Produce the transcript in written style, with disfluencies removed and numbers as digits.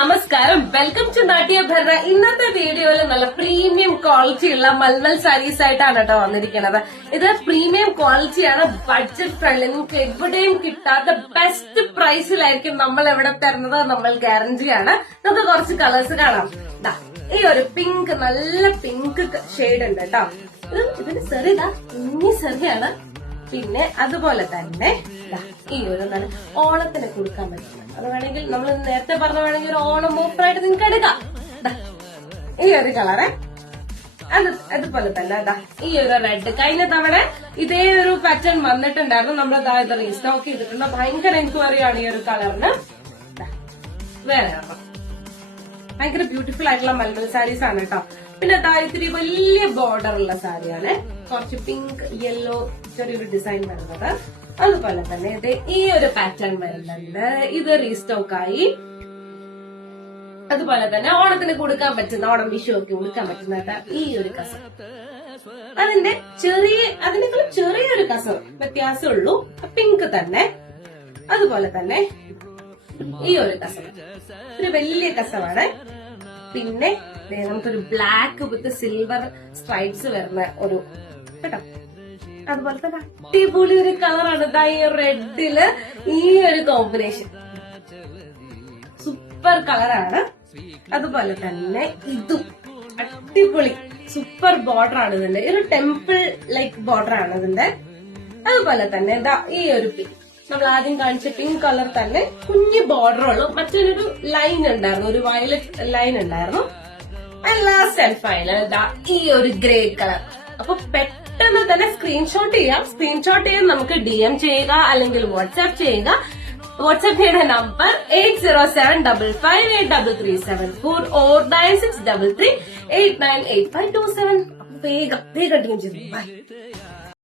നമസ്കാരം, welcome to നാട്യഭരണ. ഇന്നത്തെ വീഡിയോയിൽ നല്ല പ്രീമിയം ക്വാളിറ്റി ഉള്ള മൽമൽ സാരീസ് ആയിട്ടാണ് കേട്ടോ വന്നിരിക്കുന്നത്. ഇത് പ്രീമിയം ക്വാളിറ്റിയാണ്, ബഡ്ജറ്റ് ഫ്രണ്ട്ലി, നിങ്ങൾക്ക് എവിടെയും കിട്ടാത്ത ബെസ്റ്റ് പ്രൈസിലായിരിക്കും നമ്മൾ എവിടെ തരുന്നത്, നമ്മൾ ഗ്യാരണ്ടിയാണ്. നമുക്ക് കുറച്ച് കളേഴ്സ് കാണാം. ഈ ഒരു പിങ്ക്, നല്ല പിങ്ക് ഷെയ്ഡ് ഉണ്ട് കേട്ടോ. ഇതിന് സെറിതാ കുഞ്ഞി സെറിയാണ്. പിന്നെ അതുപോലെ തന്നെ ഈ ഒരു നല്ല ഓണത്തിന് കൊടുക്കാൻ പറ്റുന്നത്, അത് വേണമെങ്കിൽ നമ്മൾ നേരത്തെ പറഞ്ഞ വേണമെങ്കിൽ ഒരു ഓണം ഓഫറായിട്ട് നിങ്ങൾക്ക് എടുക്കാം. ഈ ഒരു കളറ്, അതുപോലെ തന്നെ ഈ ഒരു റെഡ്. കഴിഞ്ഞ തവണ ഇതേ ഒരു പാറ്റേൺ വന്നിട്ടുണ്ടായിരുന്നു, നമ്മൾ ഇത് റീസ്റ്റോക്ക് ചെയ്തിട്ടുണ്ട്. ഭയങ്കര എൻക്വയറി ആണ് ഈ ഒരു കളറിന്. വേറെ ഭയങ്കര ബ്യൂട്ടിഫുൾ ആയിട്ടുള്ള മൽമൽ സാരീസ് ആണ് കേട്ടോ. പിന്നെ ഇത്തിരി വലിയ ബോർഡർ ഉള്ള സാരിയാണ്, കുറച്ച് പിങ്ക് യെല്ലോ ചെറിയൊരു ഡിസൈൻ വരുന്നത്. അതുപോലെ തന്നെ ഇത് ഈ ഒരു പാറ്റേൺ വരുന്നുണ്ട്, ഇത് റീസ്റ്റോക്ക് ആയി. അതുപോലെ തന്നെ ഓണത്തിന് കൊടുക്കാൻ പറ്റുന്ന, ഓണം വിഷു ഒക്കെ കൊടുക്കാൻ പറ്റുന്ന ഈ ഒരു കസർ, അതിനേക്കാളും ചെറിയൊരു കസർ വ്യത്യാസമുള്ളൂ, പിങ്ക് തന്നെ. അതുപോലെ തന്നെ ഈ ഒരു കസർ ഒരു വലിയ കസവാണ്. പിന്നെ നമുക്കൊരു ബ്ലാക്ക് വിത്ത് സിൽവർ സ്ട്രൈപ്സ് വരുന്ന ഒരു കേട്ടോ. അതുപോലെ തന്നെ അടിപൊളി ഒരു കളറാണ് ഈ റെഡില് ഈ ഒരു കോമ്പിനേഷൻ, സൂപ്പർ കളറാണ്. അതുപോലെ തന്നെ ഇതും അടിപൊളി സൂപ്പർ ബോർഡർ ആണ് ഇതിന്റെ, ഒരു ടെമ്പിൾ ലൈക്ക് ബോർഡർ ആണ് ഇതിന്റെ. അതുപോലെ തന്നെ ഈ ഒരു പിങ്ക്, നമ്മൾ ആദ്യം കാണിച്ച പിങ്ക് കളർ തന്നെ കുഞ്ഞു ബോർഡർ ഉള്ളു, മറ്റൊരു ലൈൻ ഉണ്ടായിരുന്നു, ഒരു വയലറ്റ് ലൈൻ ഉണ്ടായിരുന്നു. ലാസ്റ്റ് ആൻഡ് ഫൈനൽ ഈ ഒരു ഗ്രേ കളർ. അപ്പൊ പെട്ടെന്ന് തന്നെ സ്ക്രീൻഷോട്ട് ചെയ്യാം. സ്ക്രീൻഷോട്ട് ചെയ്യാൻ നമുക്ക് DM ചെയ്യുക, അല്ലെങ്കിൽ വാട്സ്ആപ്പ് ചെയ്യുക. വാട്സ്ആപ്പ് ചെയ്യുന്ന നമ്പർ 8075583374 or 9633898527. വേഗം ചെയ്തു. ബൈ.